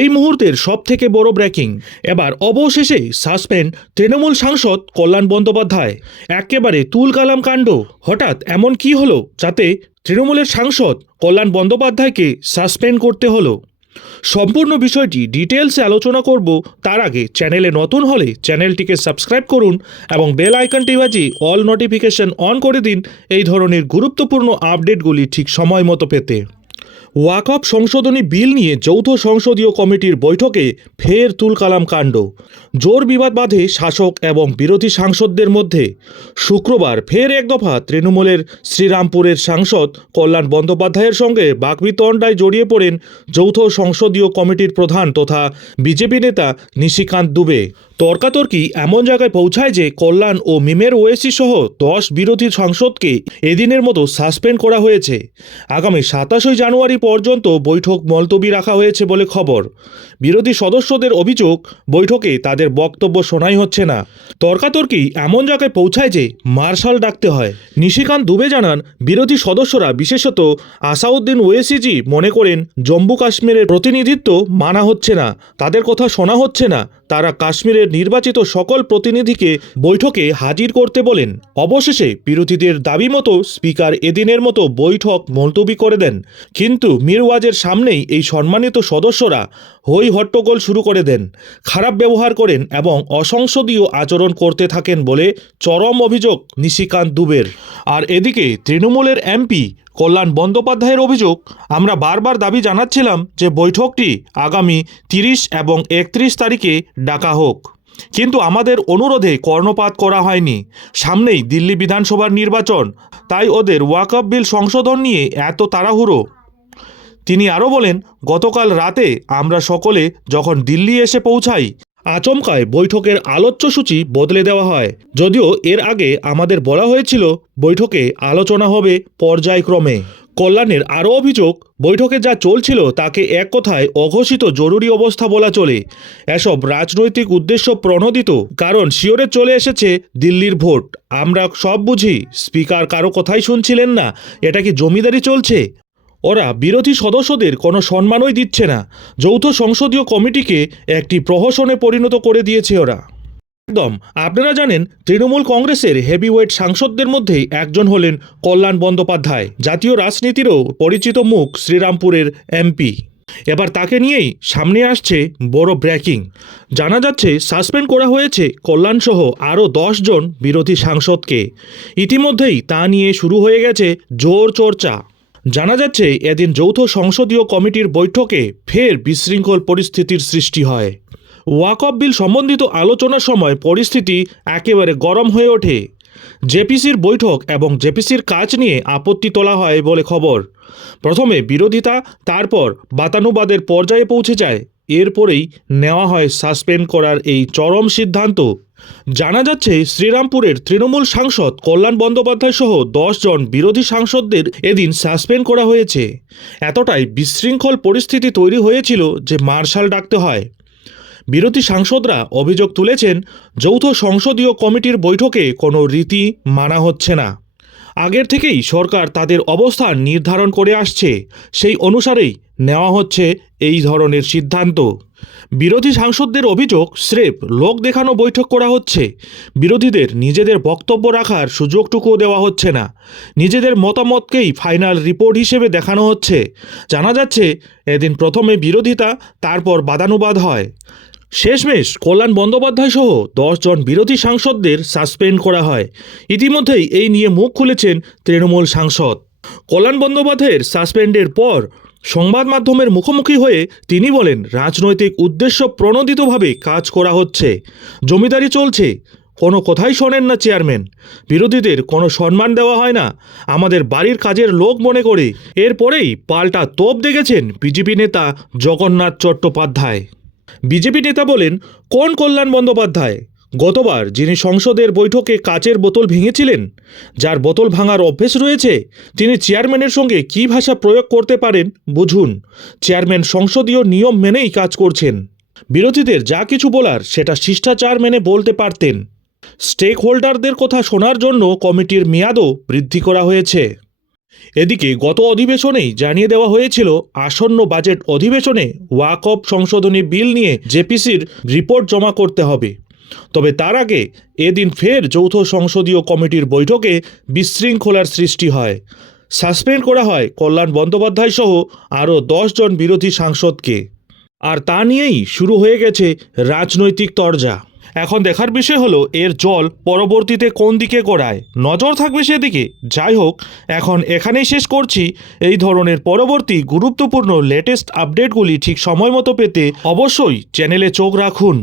এই মুহূর্তের সব থেকে বড় ব্রেকিং এবার অবশেষে সাসপেন্ড তৃণমূল সাংসদ কল্যাণ বন্দ্যোপাধ্যায়। একেবারে তুল কালাম কাণ্ড। হঠাৎ এমন কি হলো যাতে তৃণমূলের সাংসদ কল্যাণ বন্দ্যোপাধ্যায়কে সাসপেন্ড করতে হলো? সম্পূর্ণ বিষয়টি ডিটেলসে আলোচনা করব। তার আগে চ্যানেলে নতুন হলে চ্যানেলটিকে সাবস্ক্রাইব করুন এবং বেল আইকনটি বাজিয়ে অল নোটিফিকেশন অন করে দিন। এই ধরনের গুরুত্বপূর্ণ আপডেটগুলি ঠিক সময় মতো পেতে। ওয়াকফ সংশোধনী বিল নিয়ে যৌথ সংসদীয় কমিটির বৈঠকে ফের তুলকালাম কাণ্ড। জোর বিবাদ বাধে শাসক এবং বিরোধী সাংসদদের মধ্যে। শুক্রবার ফের এক দফা তৃণমূলের শ্রীরামপুরের সাংসদ কল্যাণ বন্দ্যোপাধ্যায়ের সঙ্গে বাকবিতণ্ডায় জড়িয়ে পড়েন যৌথ সংসদীয় কমিটির প্রধান তথা বিজেপি নেতা নিশিকান্ত দুবে। তর্কাতর্কি এমন জায়গায় পৌঁছায় যে কল্যাণ ও মিমের ওয়েসি সহ দশ বিরোধী সাংসদকে এদিনের মতো সাসপেন্ড করা হয়েছে। আগামী সাতাশই জানুয়ারি পর্যন্ত বৈঠক মুলতবি রাখা হয়েছে বলে খবর। বিরোধী সদস্যদের অভিযোগ, বৈঠকে তাদের বক্তব্য শোনাই হচ্ছে না। তর্কাতর্কি এমন জায়গায় পৌঁছায় যে মার্শাল ডাকতে হয়। নিশিকান্ত দুবে জানান, বিরোধী সদস্যরা বিশেষত আসাউদ্দিন ওয়েসিজি মনে করেন, জম্মু কাশ্মীরের প্রতিনিধিত্ব মানা হচ্ছে না, তাদের কথা শোনা হচ্ছে না, তারা কাশ্মীরের নির্বাচিত সকল প্রতিনিধিকে বৈঠকে হাজির করতে বলেন। অবশেষে বিরোধীদের দাবি মতো স্পিকার এদিনের মতো বৈঠক মুলতবি করে দেন। কিন্তু মিরওয়াজের সামনেই এই সম্মানিত সদস্যরা হই হট্টগোল শুরু করে দেন। খারাপ ব্যবহার করেন এবং অসংসদীয় আচরণ করতে থাকেন বলে চরম অভিযোগ নিশিকান্ত দুবের। আর এদিকে তৃণমূলের এমপি কল্যাণ বন্দ্যোপাধ্যায়ের অভিযোগ, আমরা বারবার দাবি জানাচ্ছিলাম যে বৈঠকটি আগামী তিরিশ এবং একত্রিশ তারিখে ডাকা হোক। কিন্তু আমাদের অনুরোধে কর্ণপাত করা হয়নি। সামনেই দিল্লি বিধানসভার নির্বাচন, তাই ওদের ওয়াকআপ বিল সংশোধন নিয়ে এত তাড়াহুড়ো। তিনি আরও বলেন, গতকাল রাতে আমরা সকলে যখন দিল্লি এসে পৌঁছাই আচমকায় বৈঠকের আলোচ্যসূচি বদলে দেওয়া হয়। যদিও এর আগে আমাদের বলা হয়েছিল, বৈঠকে আলোচনা হবে পর্যায়ক্রমে। কল্যাণের আরও অভিযোগ, বৈঠকে যা চলছিল তাকে এক কথায় অঘোষিত জরুরি অবস্থা বলা চলে। এসব রাজনৈতিক উদ্দেশ্য প্রণোদিত, কারণ শিওরে চলে এসেছে দিল্লির ভোট। আমরা সব বুঝি, স্পিকার কারও কথাই শুনছিলেন না, এটা কি জমিদারি চলছে? ওরা বিরোধী সদস্যদের কোনো সম্মানই দিচ্ছে না। যৌথ সংসদীয় কমিটিকে একটি প্রহসনে পরিণত করে দিয়েছে ওরা। একদম। আপনারা জানেন, তৃণমূল কংগ্রেসের হেভিওয়েট সাংসদদের মধ্যেই একজন হলেন কল্যাণ বন্দ্যোপাধ্যায়, জাতীয় রাজনীতিরও পরিচিত মুখ শ্রীরামপুরের এমপি এবার তাকে নিয়েই সামনে আসছে বড় ব্রেকিং। জানা যাচ্ছে, সাসপেন্ড করা হয়েছে কল্যাণসহ আরও জন বিরোধী সাংসদকে। ইতিমধ্যেই তা নিয়ে শুরু হয়ে গেছে জোর চর্চা। জানা যাচ্ছে, এদিন যৌথ সংসদীয় কমিটির বৈঠকে ফের বিশৃঙ্খল পরিস্থিতির সৃষ্টি হয়। ওয়াকফ বিল সম্বন্ধিত আলোচনার সময় পরিস্থিতি একেবারে গরম হয়ে ওঠে। জেপিসির বৈঠক এবং জেপিসির কাজ নিয়ে আপত্তি তোলা হয় বলে খবর। প্রথমে বিরোধিতা, তারপর বাতানুবাদের পর্যায়ে পৌঁছে যায়। এরপরেই নেওয়া হয় সাসপেন্ড করার এই চরম সিদ্ধান্ত। জানা যাচ্ছে, শ্রীরামপুরের তৃণমূল সাংসদ কল্যাণ বন্দ্যোপাধ্যায় সহ জন বিরোধী সাংসদদের এদিন সাসপেন্ড করা হয়েছে। এতটাই বিশৃঙ্খল পরিস্থিতি তৈরি হয়েছিল যে মার্শাল ডাকতে হয়। বিরোধী সাংসদরা অভিযোগ তুলেছেন, যৌথ সংসদীয় কমিটির বৈঠকে কোনো রীতি মানা হচ্ছে না। আগের থেকেই সরকার তাদের অবস্থান নির্ধারণ করে আসছে। সেই অনুসারেই নেওয়া হচ্ছে এই ধরনের সিদ্ধান্ত। বিরোধী সাংসদদের অভিযোগ, স্রেফ লোক দেখানো বৈঠক করা হচ্ছে। বিরোধীদের নিজেদের বক্তব্য রাখার সুযোগটুকুও দেওয়া হচ্ছে না। নিজেদের মতামতকেই ফাইনাল রিপোর্ট হিসেবে দেখানো হচ্ছে। জানা যাচ্ছে, এদিন প্রথমে বিরোধিতা, তারপর বাদানুবাদ হয়। শেষমেশ কল্যাণ বন্দ্যোপাধ্যায় সহ জন বিরোধী সাংসদদের সাসপেন্ড করা হয়। ইতিমধ্যেই এই নিয়ে মুখ খুলেছেন তৃণমূল সাংসদ। কল্যাণ বন্দ্যোপাধ্যায়ের সাসপেন্ডের পর সংবাদ মাধ্যমের মুখোমুখি হয়ে তিনি বলেন, রাজনৈতিক উদ্দেশ্য প্রণোদিতভাবে কাজ করা হচ্ছে। জমিদারি চলছে। কোনো কথাই শোনেন না চেয়ারম্যান। বিরোধীদের কোনো সম্মান দেওয়া হয় না। আমাদের বাড়ির কাজের লোক মনে করে। এরপরেই পাল্টা তোপ দেখেছেন বিজেপি নেতা জগন্নাথ চট্টোপাধ্যায়। বিজেপি নেতা বলেন, কোন কল্যাণ বন্দ্যোপাধ্যায়? গতবার যিনি সংসদের বৈঠকে কাচের বোতল ভেঙেছিলেন, যার বোতল ভাঙার অভ্যেস রয়েছে, তিনি চেয়ারম্যানের সঙ্গে কী ভাষা প্রয়োগ করতে পারেন, বুঝুন। চেয়ারম্যান সংসদীয় নিয়ম মেনেই কাজ করছেন। বিরোধীদের যা কিছু বলার, সেটা শিষ্টাচার মেনে বলতে পারতেন। স্টেক হোল্ডারদের কথা শোনার জন্য কমিটির মেয়াদও বৃদ্ধি করা হয়েছে। এদিকে, গত অধিবেশনেই জানিয়ে দেওয়া হয়েছিল, আসন্ন বাজেট অধিবেশনে ওয়াকফ সংশোধনী বিল নিয়ে জেপিসির রিপোর্ট জমা করতে হবে। তবে তার আগে এদিন ফের যৌথ সংসদীয় কমিটির বৈঠকে বিশৃঙ্খলার সৃষ্টি হয়। সাসপেন্ড করা হয় কল্যাণ বন্দ্যোপাধ্যায় সহ আরও জন বিরোধী সাংসদকে। আর তা নিয়েই শুরু হয়ে গেছে রাজনৈতিক তরজা। এখন দেখার বিষয় হলো, এর জল পরবর্তীতে কোন দিকে গড়ায়? নজর থাকবে সেদিকে। যাই হোক, এখন এখানেই শেষ করছি। এই ধরনের পরবর্তী গুরুত্বপূর্ণ লেটেস্ট আপডেটগুলি ঠিক সময় মতো পেতে অবশ্যই চ্যানেলে চোখ রাখুন।